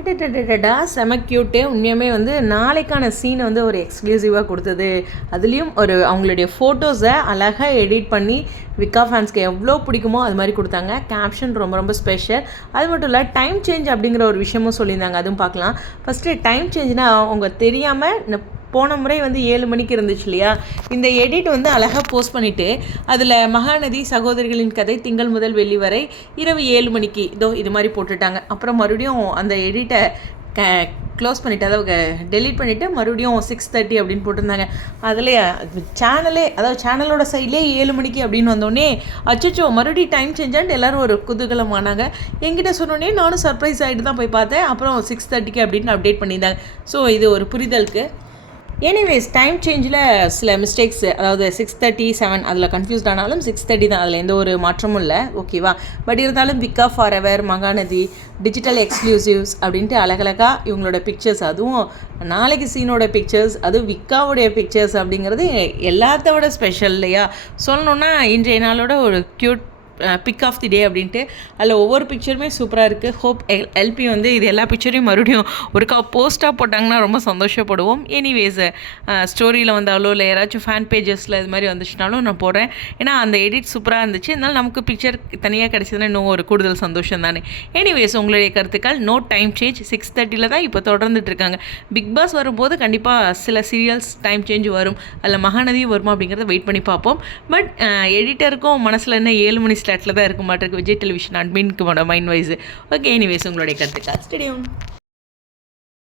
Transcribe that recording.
அடடடடா செம க்யூட்டு. உண்மையாகவே வந்து நாளைக்கான சீனை வந்து ஒரு எக்ஸ்க்ளூசிவாக கொடுத்தது. அதுலேயும் ஒரு அவங்களுடைய ஃபோட்டோஸை அழகாக எடிட் பண்ணி விக்கா ஃபேன்ஸ்க்கு எவ்வளோ பிடிக்குமோ அது மாதிரி கொடுத்தாங்க. கேப்ஷன் ரொம்ப ரொம்ப ஸ்பெஷல். அது மட்டும் இல்லை, டைம் சேஞ்ச் அப்படிங்கிற ஒரு விஷயமும் சொல்லியிருந்தாங்க, அதுவும் பார்க்கலாம். ஃபஸ்ட்டு டைம் சேஞ்ச்னால் அவங்க தெரியாமல் போன முறை வந்து 7 மணிக்கு இருந்துச்சு இல்லையா, இந்த எடிட் வந்து அழகாக போஸ்ட் பண்ணிவிட்டு அதில் மகாநதி சகோதரிகளின் கதை திங்கள் முதல் வெள்ளி வரை இரவு 7 மணிக்கு இதோ இது மாதிரி போட்டுட்டாங்க. அப்புறம் மறுபடியும் அந்த எடிட்டை க்ளோஸ் பண்ணிவிட்டு, அதாவது டெலீட் பண்ணிவிட்டு மறுபடியும் 6:30 அப்படின்னு போட்டிருந்தாங்க. அதில் சேனலே, அதாவது சேனலோட சைட்லேயே 7 மணிக்கு அப்படின்னு வந்தோடனே அச்சோ மறுபடியும் டைம் சேஞ்சான்ட்டு எல்லோரும் ஒரு குதூகலமானாங்க. என்கிட்ட சொன்னோடனே நானும் சர்ப்ரைஸ் ஆகிட்டு தான் போய் பார்த்தேன். அப்புறம் 6:30 அப்படின்னு அப்டேட் பண்ணியிருந்தாங்க. ஸோ இது ஒரு புரிதலுக்கு. எனிவேஸ், டைம் சேஞ்சில் சில மிஸ்டேக்ஸ், அதாவது 6:37 அதில் கன்ஃபியூஸ்ட் ஆனாலும் 6:30 தான், அதில் எந்த ஒரு மாற்றமும் இல்லை, ஓகேவா. பட் இருந்தாலும் விக்கா forever, Mahanadi, digital exclusives அப்படின்ட்டு அழகழகாக இவங்களோட பிக்சர்ஸ், அதுவும் நாளைக்கு சீனோட பிக்சர்ஸ், அதுவும் விக்காவுடைய பிக்சர்ஸ் அப்படிங்கிறது எல்லாத்த விட ஸ்பெஷல் இல்லையா. சொல்லணுன்னா இன்றைய நாளோட ஒரு க்யூட் பிக் ஆஃப் தி டே அப்படின்ட்டு அதில் ஒவ்வொரு பிக்சருமே சூப்பராக இருக்குது. ஹோப் எல்பி வந்து இது எல்லா பிக்சரையும் மறுபடியும் ஒருக்கா போஸ்ட்டாக போட்டாங்கன்னா ரொம்ப சந்தோஷப்படுவோம். எனிவேஸ், ஸ்டோரியில் வந்தாலோ இல்லை யாராச்சும் ஃபேன் பேஜஸில் இது மாதிரி வந்துச்சுனாலும் நான் போடுறேன். ஏன்னா அந்த எடிட் சூப்பராக இருந்துச்சு. அதனால் நமக்கு பிக்சர் தனியாக கிடச்சதுன்னா இன்னும் ஒரு கூடுதல் சந்தோஷம் தானே. எனிவேஸ், உங்களுடைய கருத்துக்கள். நோ டைம் சேஞ்ச் 6:30 தான் இப்போ தொடர்ந்துட்டு இருக்காங்க. பிக் பாஸ் வரும்போது கண்டிப்பாக சில சீரியல்ஸ் டைம் சேஞ்ச் வரும், அதில் மகாநதியும் வருமா அப்படிங்கிறத வெயிட் பண்ணி பார்ப்போம். பட் எடிட்டருக்கும் மனசில் என்ன 7 மணி ஸ்லாட்டில் தான் இருக்க மாட்டிருக்கு விஜய் டெலிவிஷன் அட்மின்க்கு மைண்ட் வைஸ். ஓகே, எனிவேஸ் உங்களுடைய கருத்துக்கள். ஸ்டேடியம்.